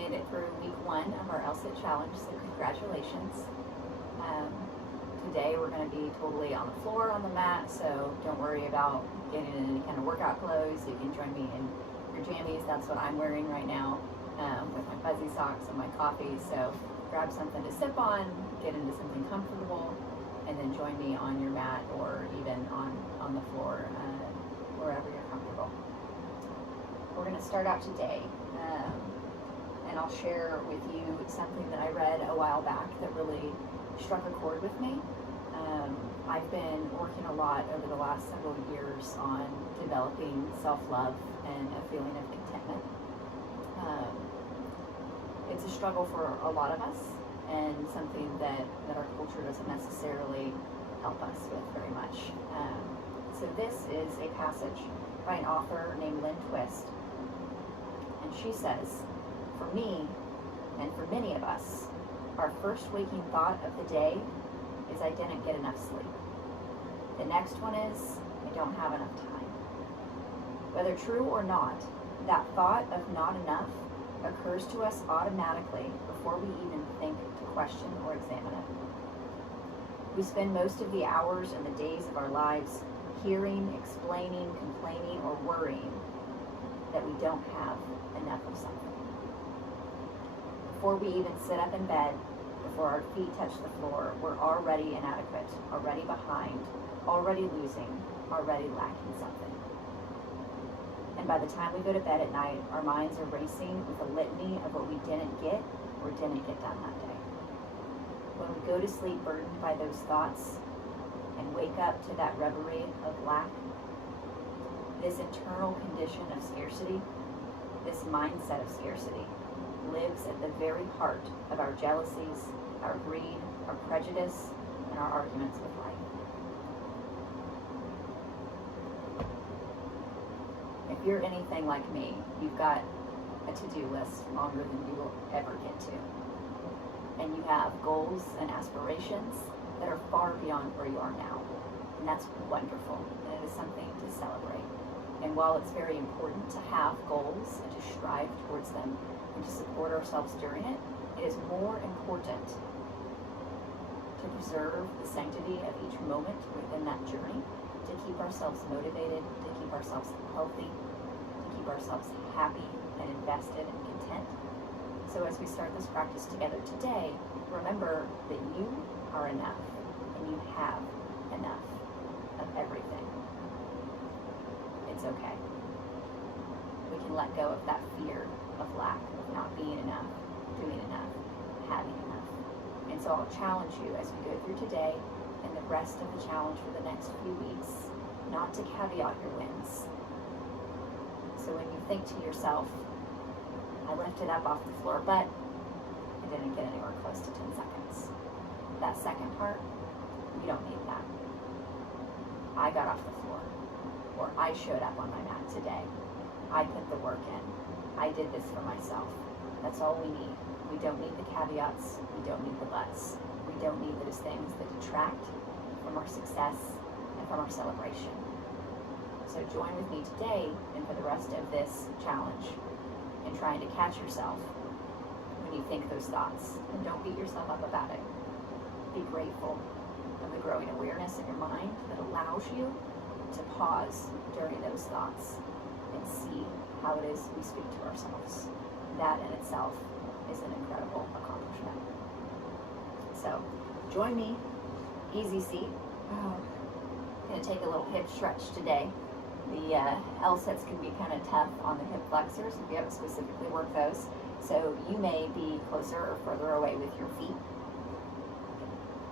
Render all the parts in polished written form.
made it through week 1 of our LSIT challenge, so congratulations. Today we're going to be totally on the floor on the mat, so don't worry about getting in any kind of workout clothes. You can join me in your jammies. That's what I'm wearing right now, with my fuzzy socks and my coffee. So grab something to sip on, get into something comfortable, and then join me on your mat or even on the floor, wherever you're comfortable. We're going to start out today, and I'll share with you something that I read a while back that really struck a chord with me. I've been working a lot over the last several years on developing self-love and a feeling of contentment. It's a struggle for a lot of us, and something that our culture doesn't necessarily help us with very much. So this is a passage by an author named Lynn Twist, and she says, "For me, and for many of us, our first waking thought of the day is I didn't get enough sleep. The next one is I don't have enough time." Whether true or not, that thought of not enough occurs to us automatically before we even think to question or examine it. We spend most of the hours and the days of our lives hearing, explaining, complaining, or worrying that we don't have enough of something. Before we even sit up in bed, before our feet touch the floor, we're already inadequate, already behind, already losing, already lacking something. And by the time we go to bed at night, our minds are racing with a litany of what we didn't get or didn't get done that day. When we go to sleep burdened by those thoughts and wake up to that reverie of lack, this internal condition of scarcity, this mindset of scarcity, lives at the very heart of our jealousies, our greed, our prejudice, and our arguments with life. If you're anything like me, you've got a to-do list longer than you will ever get to. And you have goals and aspirations that are far beyond where you are now. And that's wonderful, and it is something to celebrate. And while it's very important to have goals and to strive towards them and to support ourselves during it, it is more important to preserve the sanctity of each moment within that journey, to keep ourselves motivated, to keep ourselves healthy, to keep ourselves happy and invested and content. So as we start this practice together today, remember that you are enough and you have enough of everything. It's okay. We can let go of that fear of lack, of not being enough, doing enough, having enough. And so I'll challenge you as we go through today and the rest of the challenge for the next few weeks, not to caveat your wins. So when you think to yourself, I lifted up off the floor, but I didn't get anywhere close to 10 seconds. That second part, you don't need that. I got off the floor, or I showed up on my mat today. I put the work in. I did this for myself. That's all we need. We don't need the caveats. We don't need the buts. We don't need those things that detract from our success and from our celebration. So join with me today and for the rest of this challenge in trying to catch yourself when you think those thoughts. And don't beat yourself up about it. Be grateful of the growing awareness in your mind that allows you to pause during those thoughts and see how it is we speak to ourselves. That in itself is an incredible accomplishment. So join me, easy seat. I'm going to take a little hip stretch today. The LSITs can be kind of tough on the hip flexors if you haven't specifically worked those. So you may be closer or further away with your feet.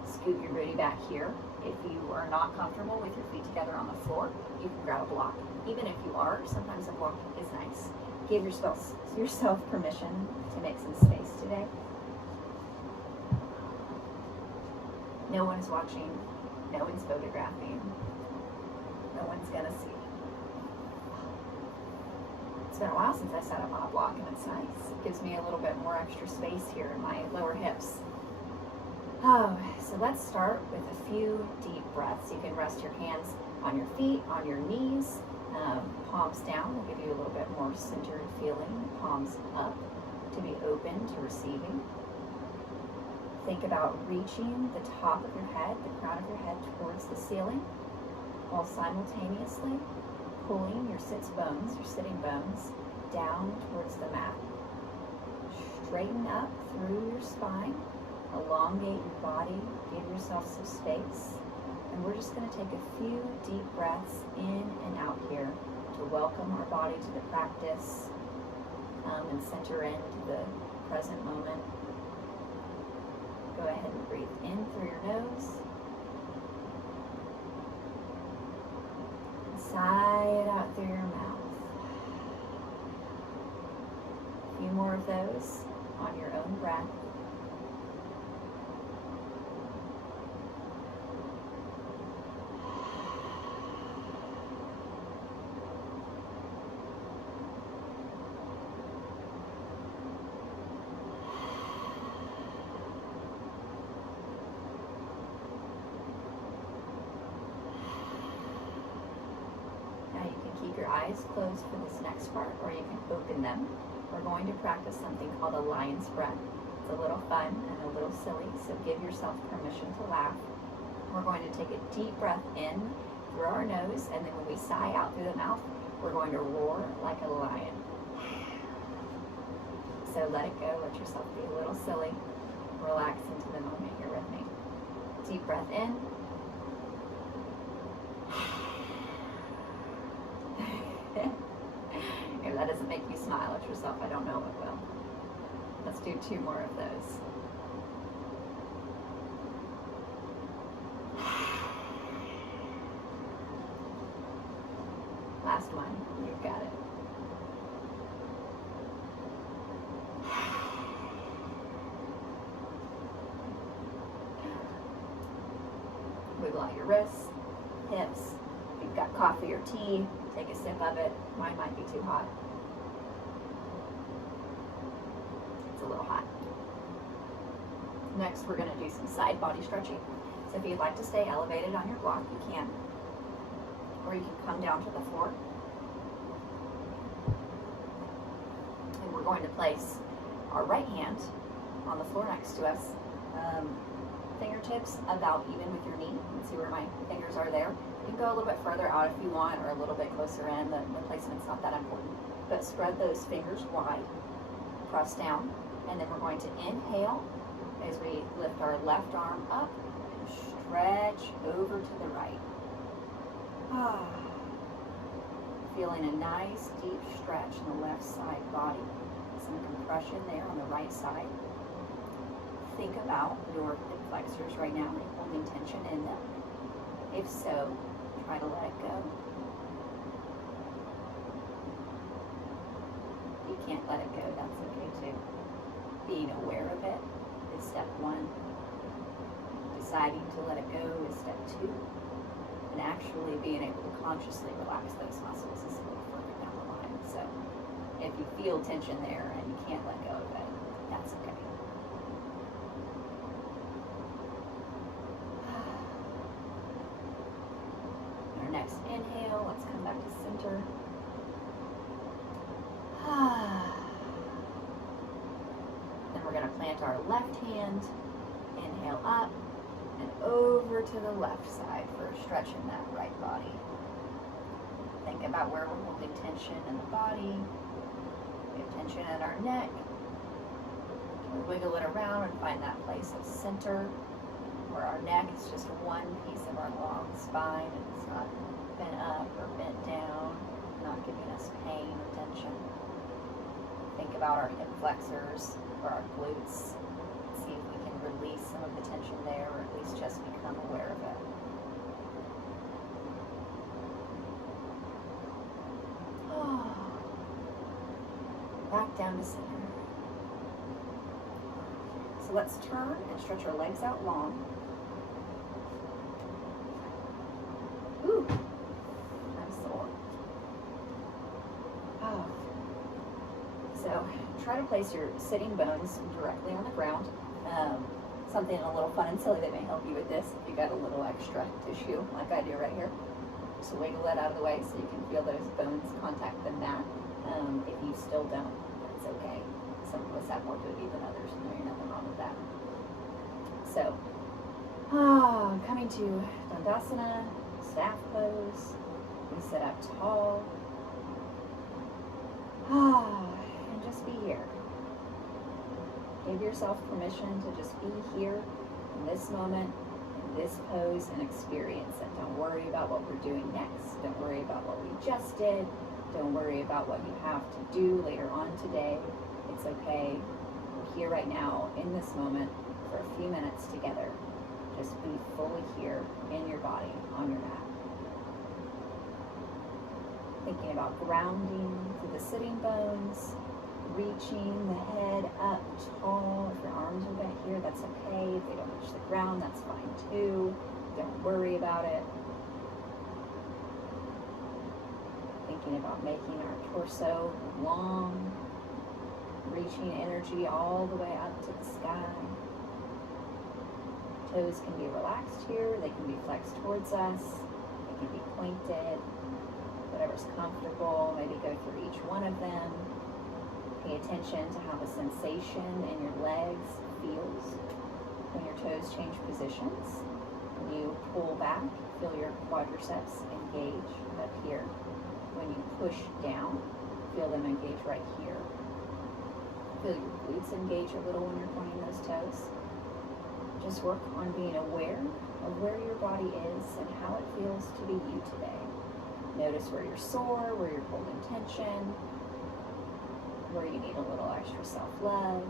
Scoot your booty back here. If you are not comfortable with your feet together on the floor, you can grab a block. Even if you are, sometimes a block is nice. Give yourself permission to make some space today. No one's watching. No one's photographing. No one's gonna see. It's been a while since I sat up on a block, and it's nice. It gives me a little bit more extra space here in my lower hips. So let's start with a few deep breaths. You can rest your hands on your feet, on your knees, palms down will give you a little bit more centered feeling. Palms up to be open open to receiving. Think about reaching the top of your head, the crown of your head towards the ceiling, while simultaneously pulling your sits bones, your sitting bones, down towards the mat. Straighten up through your spine, elongate your body, give yourself some space, and we're just going to take a few deep breaths in and out here to welcome our body to the practice and center into the present moment. Go ahead and breathe in through your nose. And sigh it out through your mouth. A few more of those on your own breath. Keep your eyes closed for this next part, or you can open them. We're going to practice something called a lion's breath. It's a little fun and a little silly, so give yourself permission to laugh. We're going to take a deep breath in through our nose, and then when we sigh out through the mouth, we're going to roar like a lion. So let it go, let yourself be a little silly. Relax into the moment here with me. Deep breath in. If that doesn't make you smile at yourself, I don't know what will. Let's do 2 more of those. Last one. You've got it. Wiggle out your wrists, hips. If you've got coffee or tea, take a sip of it. Mine might be too hot. It's a little hot. Next, we're going to do some side body stretching. So if you'd like to stay elevated on your block, you can. Or you can come down to the floor. And we're going to place our right hand on the floor next to us. Fingertips about even with your knee. You can see where my fingers are there. You can go a little bit further out if you want, or a little bit closer in. The placement's not that important. But spread those fingers wide. Press down. And then we're going to inhale as we lift our left arm up and stretch over to the right. Feeling a nice deep stretch in the left side body. Some compression there on the right side. Think about your hip flexors right now. Are you holding tension in them? If so, try to let it go. If you can't let it go, that's okay too. Being aware of it is step 1. Deciding to let it go is step 2. And actually being able to consciously relax those muscles is a little further down the line. So if you feel tension there and you can't let go of it, that's okay. Our next inhale, let's come back to center. Then we're going to plant our left hand, inhale up, and over to the left side for stretching that right body. Think about where we're holding tension in the body. We have tension in our neck. We wiggle it around and find that place of center where our neck is just one piece of our long spine and it's not bent up or bent down, not giving us pain or tension. Think about our hip flexors or our glutes. See if we can release some of the tension there, or at least just become aware of it. Back down to center. So let's turn and stretch our legs out long. Ooh, I'm sore. So try to place your sitting bones directly on the ground. Something a little fun and silly that may help you with this, if you got a little extra tissue like I do right here. Just wiggle that out of the way so you can feel those bones contact the mat. If you still don't, that's okay. Some of us have more booty than others, and there's nothing wrong with that. So, coming to Dandasana, staff pose. We sit up tall. And just be here. Give yourself permission to just be here in this moment, in this pose, and experience it. Don't worry about what we're doing next. Don't worry about what we just did. Don't worry about what you have to do later on today. It's okay. We're here right now in this moment for a few minutes together. Just be fully here in your body, on your mat. Thinking about grounding through the sitting bones, reaching the head up tall. If your arms are bent here, that's okay. If they don't reach the ground, that's fine too. Don't worry about it. Thinking about making our torso long, reaching energy all the way up to the sky. Toes can be relaxed here. They can be flexed towards us. They can be pointed. Whatever's comfortable. Maybe go through each one of them. Pay attention to how the sensation in your legs feels when your toes change positions. When you pull back, feel your quadriceps engage up here. When you push down, feel them engage right here. Feel your glutes engage a little when you're pointing those toes. Just work on being aware of where your body is and how it feels to be you today. Notice where you're sore, where you're holding tension, where you need a little extra self-love.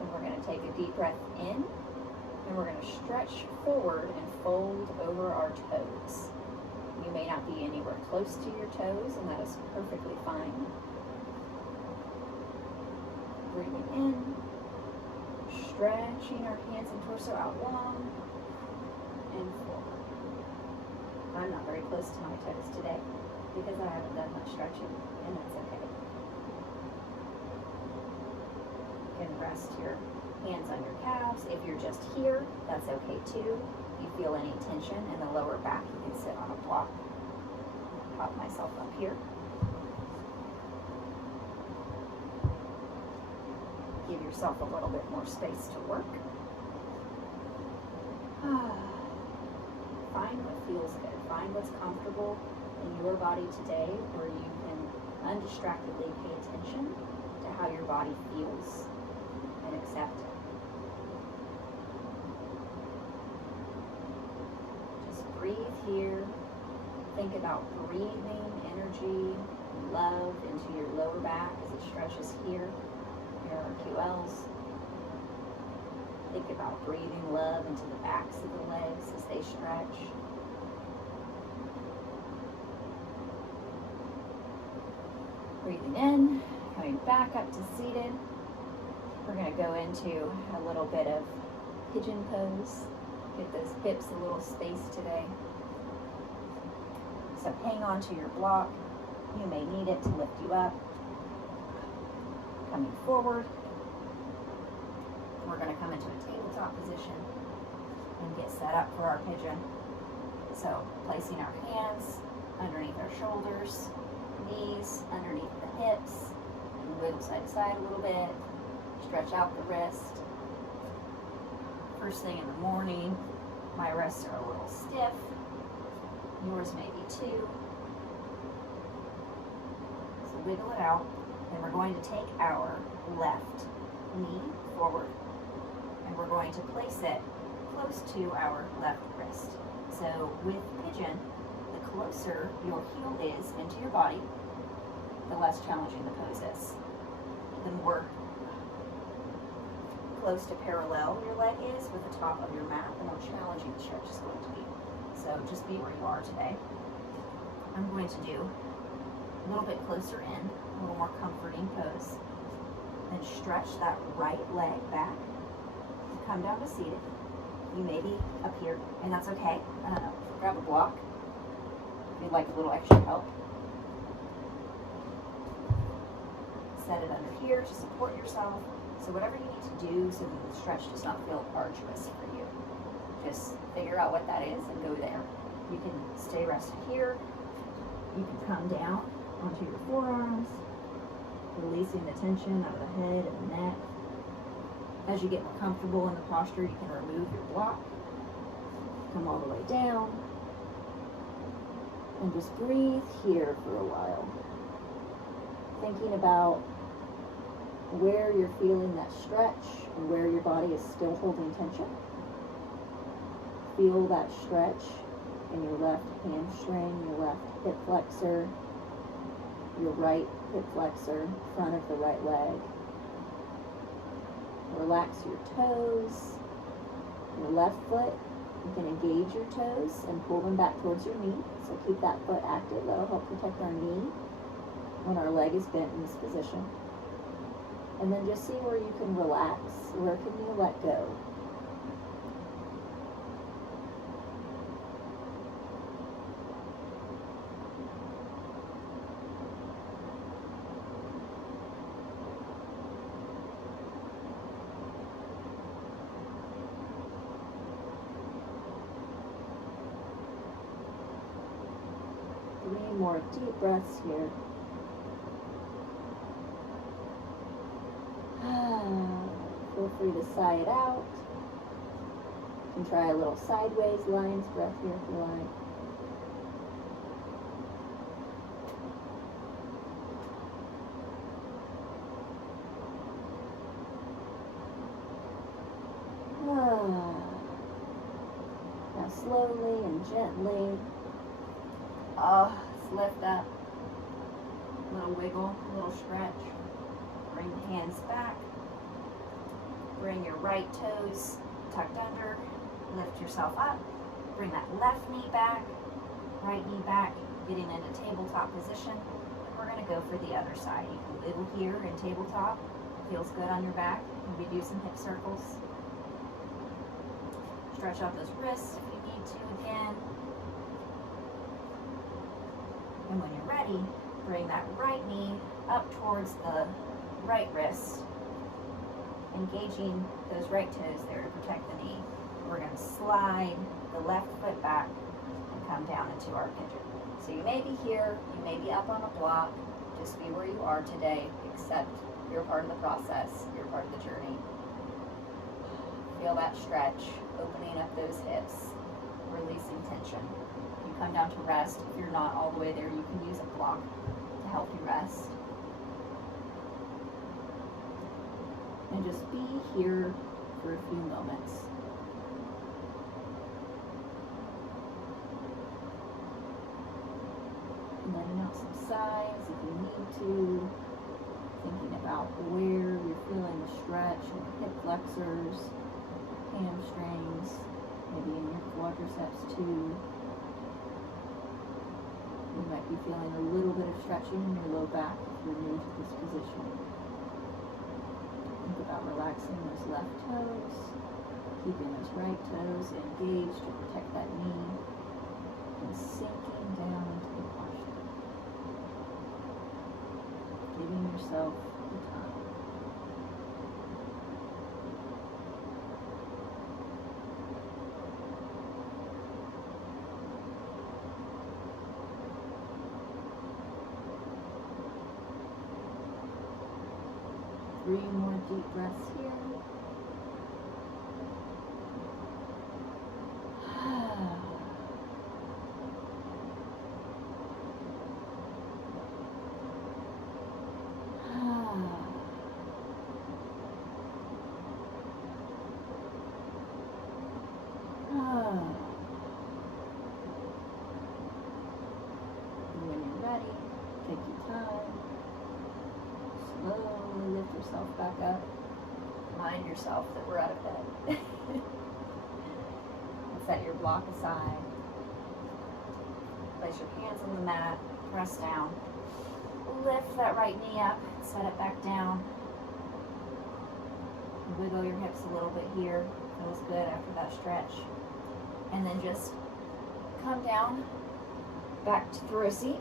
And we're going to take a deep breath in, and we're going to stretch forward and fold over our toes. You may not be anywhere close to your toes, and that is perfectly fine. Breathing in, stretching our hands and torso out long, and forward. I'm not very close to my toes today because I haven't done much stretching, and that's okay. You can rest your hands on your calves. If you're just here, that's okay too. If you feel any tension in the lower back, you can sit on a block. Prop myself up here. Give yourself a little bit more space to work. Find what feels good. Find what's comfortable in your body today where you can undistractedly pay attention to how your body feels and accept it. Just breathe here. Think about breathing energy, love into your lower back as it stretches here. Your RQLs. Think about breathing love into the backs of the legs as they stretch. Breathing in, coming back up to seated. We're going to go into a little bit of pigeon pose. Get those hips a little space today. So hang on to your block. You may need it to lift you up. Coming forward. We're going to come into a tabletop position and get set up for our pigeon. So placing our hands underneath our shoulders, knees underneath the hips, and wiggle side to side a little bit. Stretch out the wrist. First thing in the morning, my wrists are a little stiff. Yours may be too. So wiggle it out. And we're going to take our left knee forward, and we're going to place it close to our left wrist. So with pigeon, the closer your heel is into your body, the less challenging the pose is. The more close to parallel your leg is with the top of your mat, the more challenging the stretch is going to be. So just be where you are today. I'm going to do a little bit closer in, a little more comforting pose. Then stretch that right leg back. Come down to seated. You may be up here, and that's okay. Grab a block if you'd like a little extra help. Set it under here to support yourself. So whatever you need to do so that the stretch does not feel arduous for you. Just figure out what that is and go there. You can stay rested here. You can come down onto your forearms. releasing the tension out of the head and the neck. As you get more comfortable in the posture, you can remove your block. Come all the way down. And just breathe here for a while. Thinking about where you're feeling that stretch and where your body is still holding tension. Feel that stretch in your left hamstring, your left hip flexor, your right hip flexor, front of the right leg. Relax your toes. Your left foot, you can engage your toes and pull them back towards your knee. So keep that foot active. That'll help protect our knee when our leg is bent in this position. And then just see where you can relax. Where can you let go? Three more deep breaths here. Feel free to sigh it out. You can try a little sideways lion's breath here if you like. Now slowly and gently, let's lift up. A little wiggle, a little stretch. Bring the hands back. Bring your right toes tucked under. Lift yourself up. Bring that left knee back, right knee back, getting into tabletop position. And we're going to go for the other side. You can wiggle here in tabletop. Feels good on your back. Maybe do some hip circles. Stretch out those wrists if you need to again. And when you're ready, bring that right knee up towards the right wrist, engaging those right toes there to protect the knee. We're going to slide the left foot back and come down into our pigeon. So you may be here, you may be up on a block, just be where you are today, except you're part of the process, you're part of the journey. Feel that stretch, opening up those hips, releasing tension. You come down to rest. If you're not all the way there, you can use a block to help you rest. And just be here for a few moments. And letting out some sighs if you need to. Thinking about where you're feeling the stretch in your hip flexors, hamstrings, maybe in your quadriceps too. You might be feeling a little bit of stretching in your low back if you're new to this position. Think about relaxing those left toes, keeping those right toes engaged to protect that knee, and sinking down into the posture. Giving yourself the time. Three more deep breaths here. When you're ready, take your time. Slowly lift yourself back up. Remind yourself that we're out of bed. And set your block aside. Place your hands on the mat. Press down. Lift that right knee up. Set it back down. Wiggle your hips a little bit here. Feels good after that stretch. And then just come down back through a seat.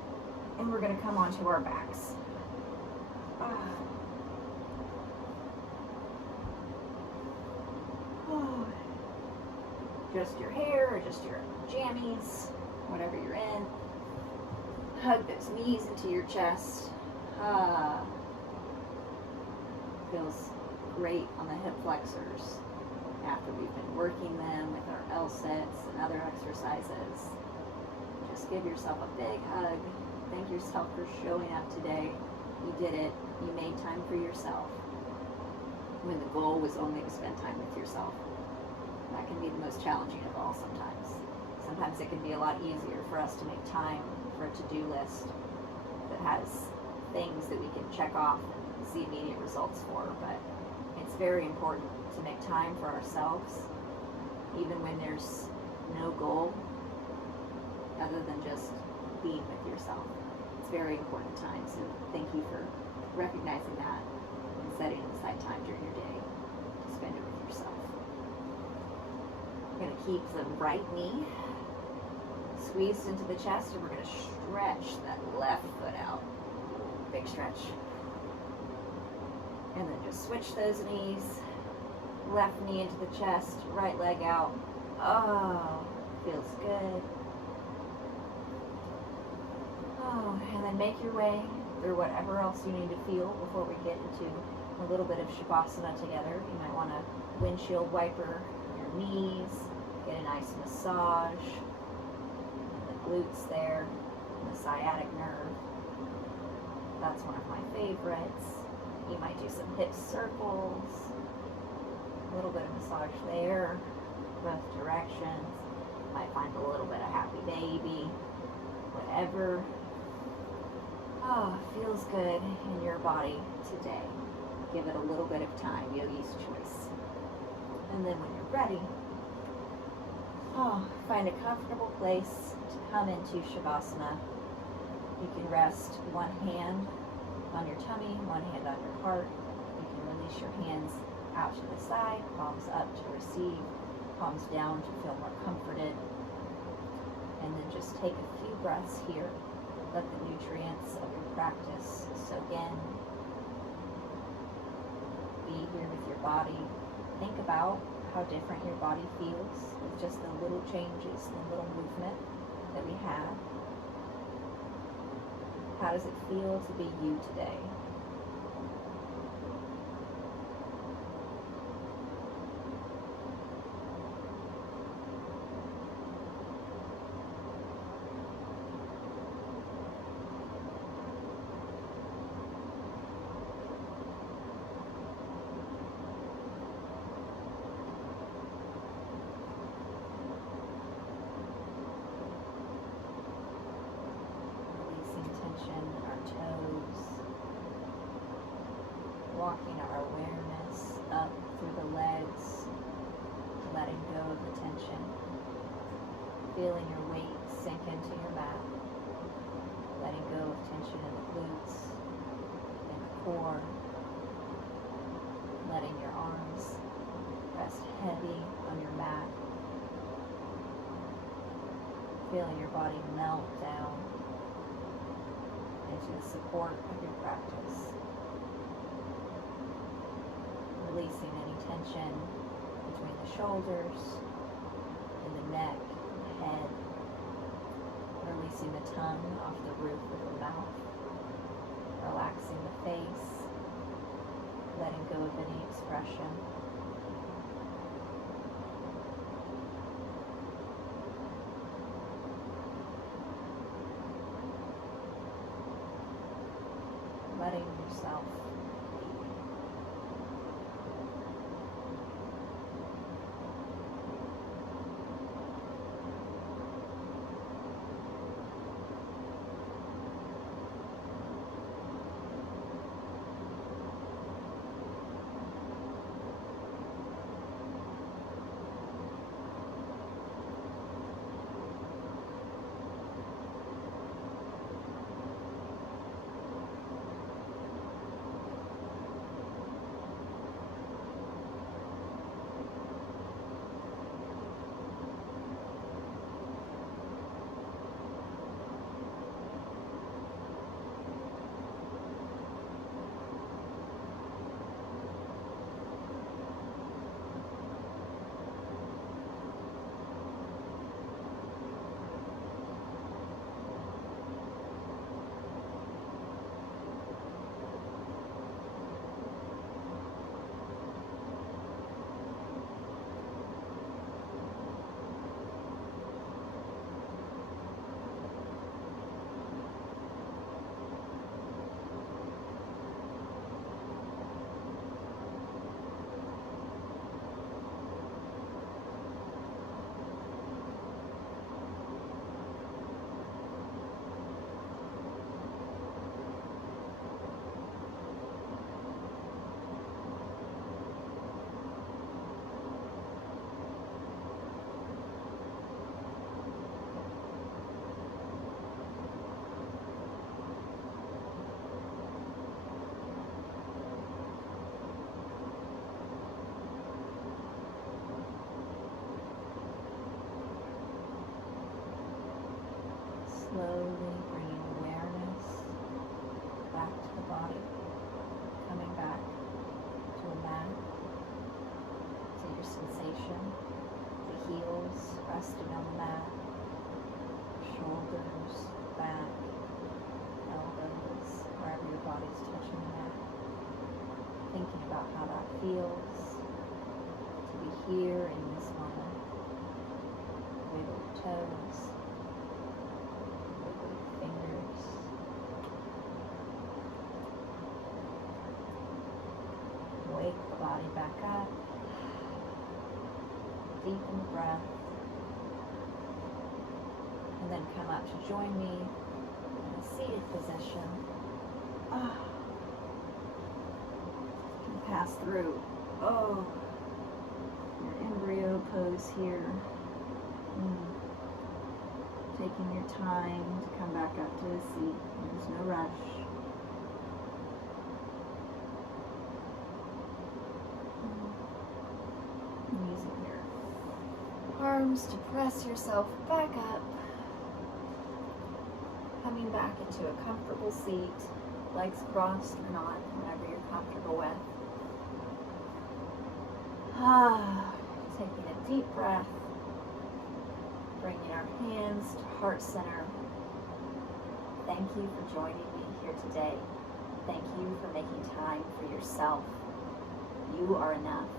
And we're going to come onto our backs. Just your hair or just your jammies, whatever you're in. Hug those knees into your chest. feels great on the hip flexors after we've been working them with our L-sits and other exercises. Just give yourself a big hug. Thank yourself for showing up today. You did it. You made time for yourself when the goal was only to spend time with yourself. That can be the most challenging of all sometimes. Sometimes it can be a lot easier for us to make time for a to-do list that has things that we can check off and see immediate results for, but it's very important to make time for ourselves, even when there's no goal other than just being with yourself. It's very important time, so thank you for recognizing that and setting aside time during your day to spend it with yourself. We're going to keep the right knee squeezed into the chest, and we're going to stretch that left foot out. Big stretch. And then just switch those knees. Left knee into the chest, right leg out. Oh, feels good. Oh, and then make your way through whatever else you need to feel before we get into a little bit of Shavasana together. You might want to windshield wiper your knees, get a nice massage, the glutes there, the sciatic nerve. That's one of my favorites. You might do some hip circles, a little bit of massage there, both directions. Might find a little bit of happy baby, whatever. Oh, feels good in your body today. Give it a little bit of time, yogi's choice. And then when you're ready, find a comfortable place to come into Shavasana. You can rest one hand on your tummy, one hand on your heart. You can release your hands out to the side, palms up to receive, palms down to feel more comforted. And then just take a few breaths here. Let the nutrients of your practice soak in. Be here with your body. Think about how different your body feels with just the little changes, the little movement that we have. How does it feel to be you today? Walking our awareness up through the legs, letting go of the tension, feeling your weight sink into your mat, letting go of tension in the glutes, in the core, letting your arms rest heavy on your mat, feeling your body melt down into the support of your practice. Releasing any tension between the shoulders and the neck and the head. Releasing the tongue off the roof of the mouth. Relaxing the face. Letting go of any expression. Letting yourself resting on the mat, shoulders, back, elbows, wherever your body's touching the mat. Thinking about how that feels to be here in this moment. Wiggle your toes, wiggle your fingers. Wake the body back up. Deepen the breath. And then come up to join me in a seated position. And pass through your embryo pose here. Taking your time to come back up to a seat. There's no rush. Using your arms to press yourself back up. Coming back into a comfortable seat, legs crossed or not, whatever you're comfortable with. Taking a deep breath, bringing our hands to heart center. Thank you for joining me here today. Thank you for making time for yourself. You are enough.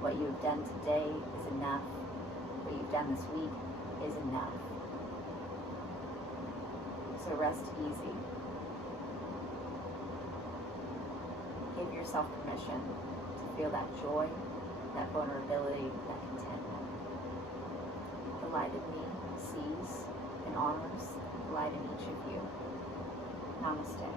What you have done today is enough. What you've done this week is enough. So rest easy. Give yourself permission to feel that joy, that vulnerability, that contentment. The light in me sees and honors the light in each of you. Namaste.